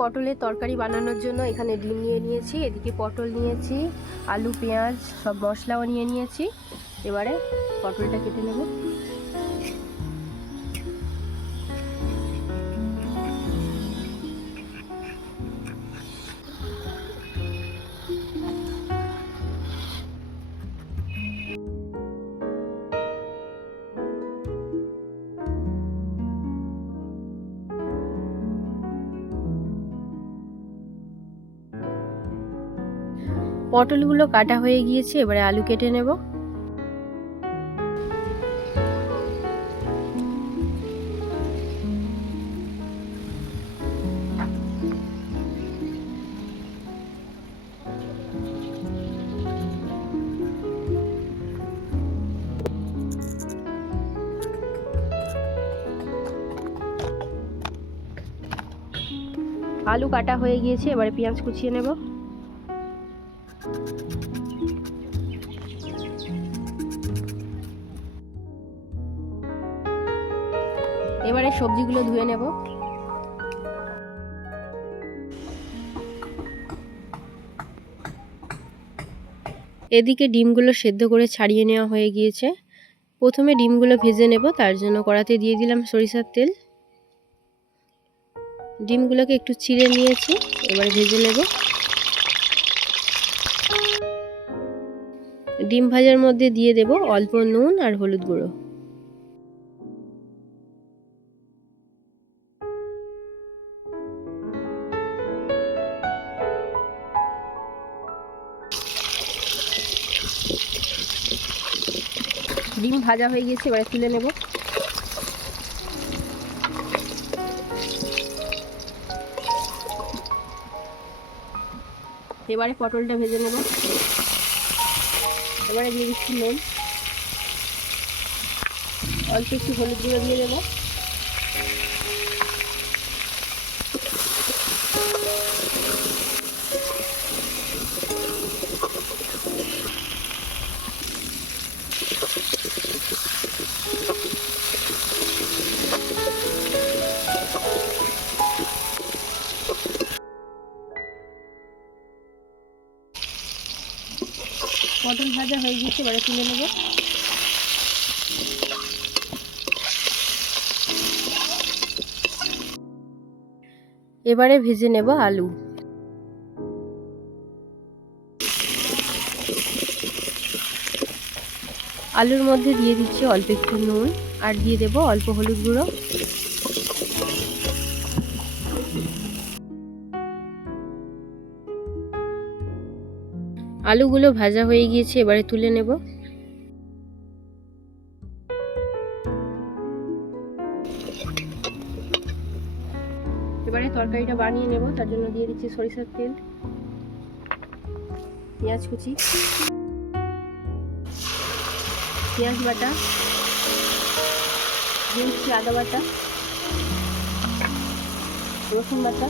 পটলের তরকারি বানানোর জন্য এখানে ডিম নিয়ে নিয়েছি, এদিকে পটল নিয়েছি, আলু, পেঁয়াজ, সব মশলাও নিয়ে নিয়েছি। এবারে পটলটা কেটে নেব। পটলগুলো কাটা হয়ে গিয়েছে, এবারে আলু কেটে নেব। আলু কাটা হয়ে গিয়েছে, এবারে পেঁয়াজ কুচিয়ে নেব। এবারে সবজিগুলো ধুয়ে নেব। এদিকে ডিমগুলো সেদ্ধ করে ছাড়িয়ে নেওয়া হয়ে গিয়েছে। প্রথমে ডিমগুলো ভেজে নেব, তার জন্য কড়াতে দিয়ে দিলাম সরিষার তেল। ডিমগুলোকে একটু চিড়ে নিয়েছি, এবারে ভেজে নেব। ডিম ভাজার মধ্যে দিয়ে দেব অল্প নুন আর হলুদ গুঁড়ো। ডিম ভাজা হয়ে গিয়েছে, এবারে তুলে নেব। এবারে পটলটা ভেজে নেব। এবারে দিয়ে দিচ্ছি নুন। অল্প একটু হলুদ গুঁড়ো দিয়ে দেবো। পটল ভাজা হয়ে গেছে, এবারে তুলে নেব। এবারে ভেজে নেব আলু। আলুর মধ্যে দিয়ে দিচ্ছি অল্প একটু নুন, আর দিয়ে দেব অল্প হলুদ গুঁড়ো। আলুগুলো ভাজা হয়ে গিয়েছে, এবারে তুলে নেব। এবারে তরকারিটা বানিয়ে নেব, তার জন্য দিয়ে দিচ্ছি সরিষার তেল, পেঁয়াজ কুচি, পেঁয়াজ বাটা, দিয়ে দিচ্ছি আদা বাটা, রসুন বাটা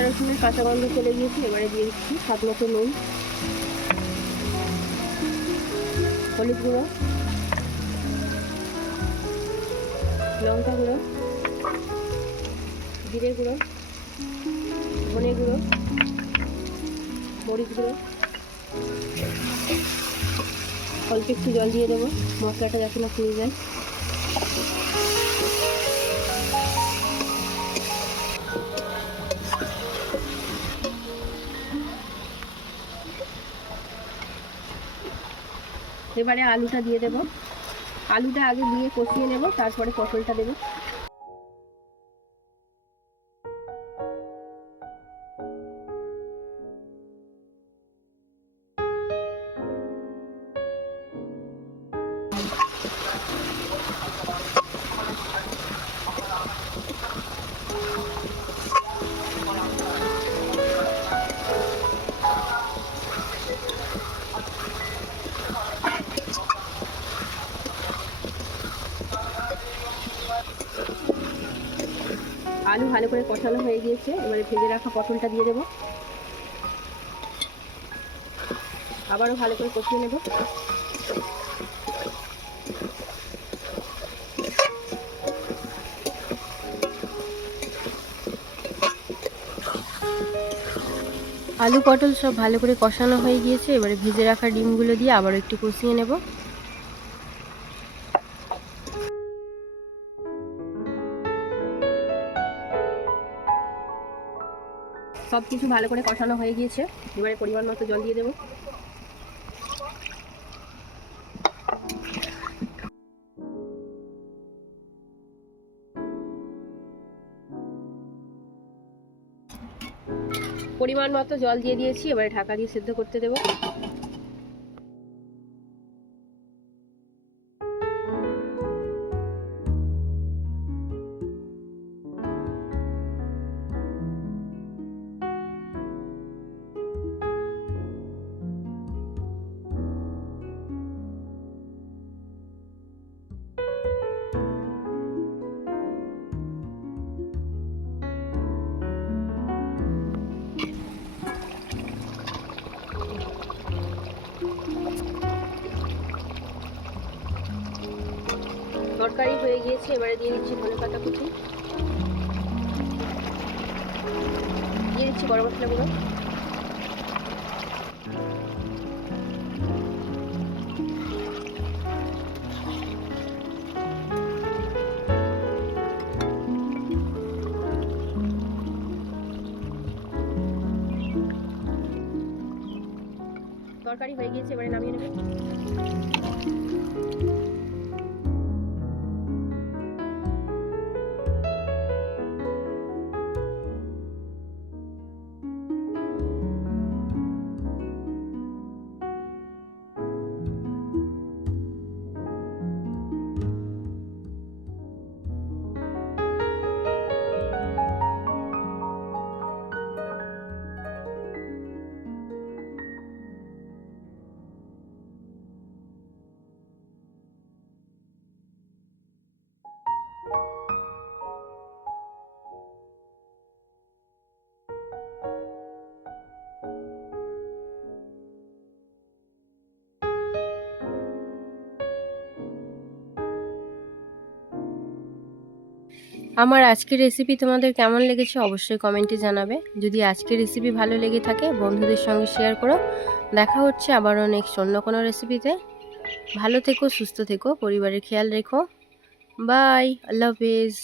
আদা রসুনের কাঁচা গন্ধ চলে গিয়েছে, এবারে দিয়ে দিচ্ছি স্বাদ মতো নুন। হলুদ গুঁড়ো। লঙ্কা গুঁড়ো। জিরে গুঁড়ো। ধনে গুঁড়ো। মরিচ গুঁড়ো। অল্প একটু জল দিয়ে দেবো। মশলাটা যাতে না পুড়ে যায়। এবারে আলুটা দিয়ে দেব। আলুটা আগে দিয়ে কষিয়ে নেব তারপরে পটলটা দেবো। আলু ভালো করে কষানো হয়ে গিয়েছে। এবারে ভেজে রাখা পটলটা দিয়ে দেবো। আবারও ভালো করে কষিয়ে নেব। আলু পটল সব ভালো করে কষানো হয়ে গিয়েছে। এবারে ভেজে রাখা ডিমগুলো দিয়ে আবারও একটু কষিয়ে নেব। সব কিছু ভালো করে কষানো হয়ে গিয়েছে। এবারে পরিমাণ মতো জল দিয়ে দেবো। পরিমাণ মতো জল দিয়ে দিয়েছি, এবারে ঢাকা দিয়ে সেদ্ধ করতে দেবো। তরকারি হয়ে গিয়েছে, এবারে দিয়ে দিচ্ছি ধনে পাতা কুচি। দিয়ে দিচ্ছি গরম মশলা গুঁড়ো। তরকারি হয়ে গিয়েছে, এবারে নামিয়ে নেবে। আমার আজকের রেসিপি তোমাদের কেমন লেগেছে অবশ্যই কমেন্টে জানাবে। যদি আজকের রেসিপি ভালো লেগে থাকে, বন্ধুদের সঙ্গে শেয়ার করো। দেখা হচ্ছে আবারও নেক্সট অন্য কোনো রেসিপিতে ভালো থেকো, সুস্থ থেকো, পরিবারের খেয়াল রেখো। বাই আল্লাহ হাফিজ